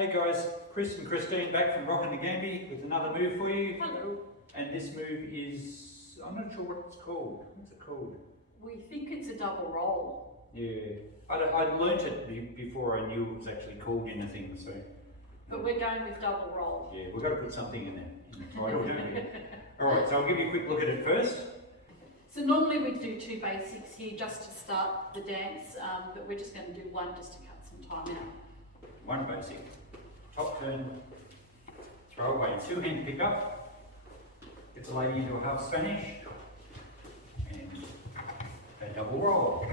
Hey guys, Chris and Christine back from Rockin' the Gambie with another move for you. Hello. And this move is, I'm not sure what it's called. What's it called? We think it's a double roll. Yeah, I learnt it before I knew it was actually called anything, so. But we're going with double roll. Yeah, we've got to put something in the title, don't we? Alright, so I'll give you a quick look at it first. So normally we do two basics here just to start the dance, but we're just going to do one just to cut some time out. One basic. Top turn, throw away, two-hand pickup, gets a lady into a half Spanish, and a double roll.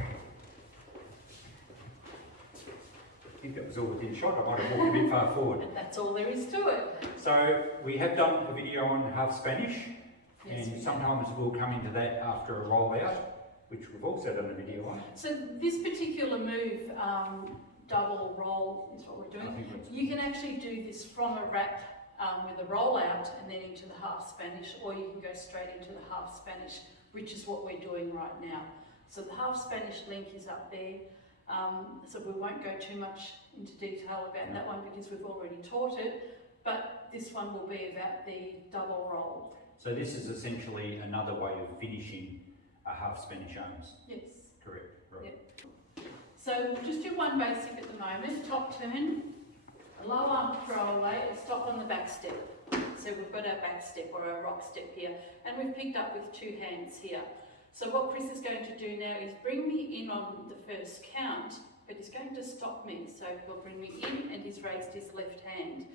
I think that was all within shot, I might have walked a bit far forward. And that's all there is to it. So we have done a video on half Spanish, Yes, and sometimes we'll come into that after a roll out, which we've also done a video on. So this particular move, double roll is what we're I doing. think it's- You can actually do this from a wrap with a roll out and then into the half Spanish, or you can go straight into the half Spanish, which is what we're doing right now. So the half Spanish link is up there. So we won't go too much into detail about that one because we've already taught it, but this one will be about the double roll. So this is essentially another way of finishing a half Spanish arms. Yes. Correct. Right. Yep. So we'll just do one basic at the moment, top turn, low arm throw away, or stop on the back step. So we've got our back step or our rock step here, and we've picked up with two hands here. So what Chris is going to do now is bring me in on the first count, but he's going to stop me. So he'll bring me in and he's raised his left hand.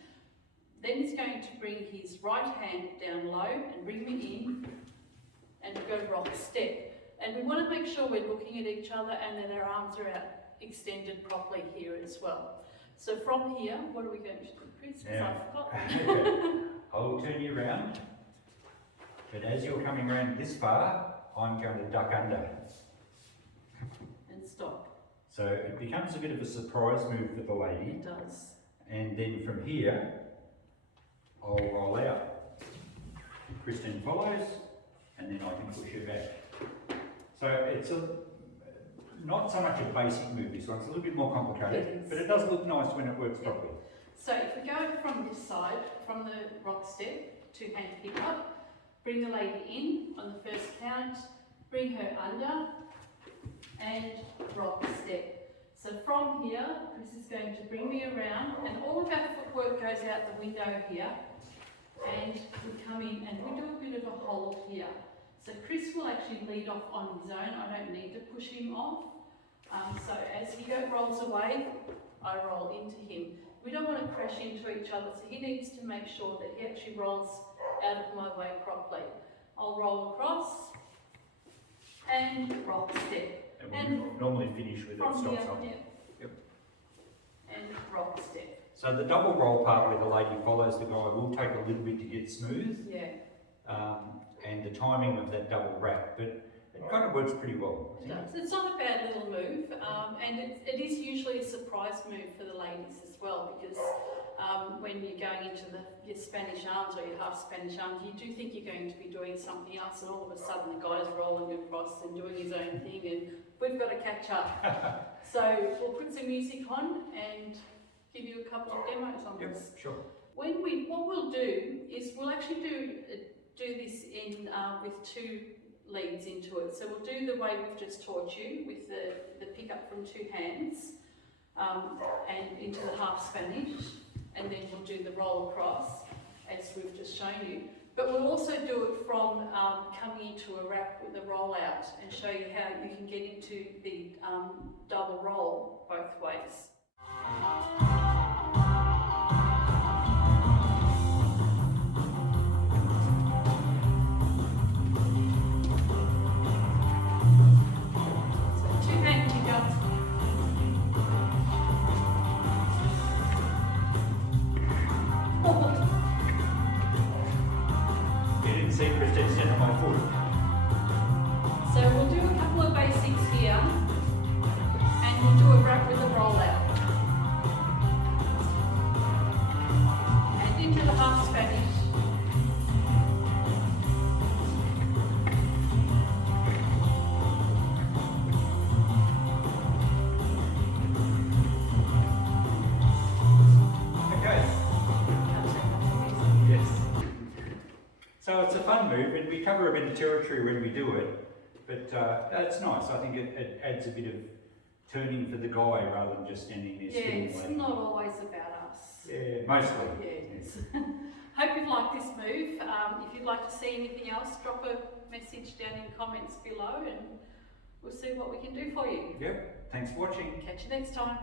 Then he's going to bring his right hand down low and bring me in and go rock step. And we want to make sure we're looking at each other and that our arms are out extended properly here as well. So from here, what are we going to do, Chris? Because Yeah. I forgot. I will turn you round, but as you're coming around this far, I'm going to duck under. And stop. So it becomes a bit of a surprise move for the lady, It does. and then from here, I'll roll out. Kristen follows, and then I can push her back. So it's not so much a basic move, this one, it's a little bit more complicated, It is. but it does look nice when it works properly. So if we go from this side, from the rock step, two hand pick up, bring the lady in on the first count, bring her under, and rock step. So from here, Chris is going to bring me around, and all of our footwork goes out the window here, and we come in and we do a bit of a hold here. So Chris will actually lead off on his own. I don't need to push him off. So as he rolls away, I roll into him. We don't want to crash into each other, so he needs to make sure that he actually rolls out of my way properly. I'll roll across and rock step. And we'll normally finish with it From stops here, on. yeah. Yep. And rock step. So the double roll part where the lady follows the guy will take a little bit to get smooth, Yeah, and the timing of that double wrap, but it kind of works pretty well. I it think. does. It's not a bad little move, and it is usually a surprise move for the ladies as well, because when you're going into your Spanish arms or your half Spanish arms, you do think you're going to be doing something else, and all of a sudden the guy's rolling across and doing his own thing, and we've got to catch up. So we'll put some music on and give you a couple of demos on Yep, this. sure. What we'll do is we'll actually do this in with two leads into it. So we'll do the way we've just taught you with the pick up from two hands and into the half Spanish, and then we'll do the roll across as we've just shown you. But we'll also do it from coming into a wrap with a roll out and show you how you can get into the double roll both ways. So two hand pick ups. You didn't see Christine stand on my foot. So we'll do a couple of basics here, and we'll do a wrap with a roll out. it's a fun move, and we cover a bit of territory when we do it, but it's nice. I think it adds a bit of turning for the guy rather than just standing there Yeah, it's stimulating. not always about us. Yeah, mostly. Yeah, it is. Hope you've liked this move. If you'd like to see anything else, drop a message down in comments below and we'll see what we can do for you. Yep, thanks for watching. Catch you next time.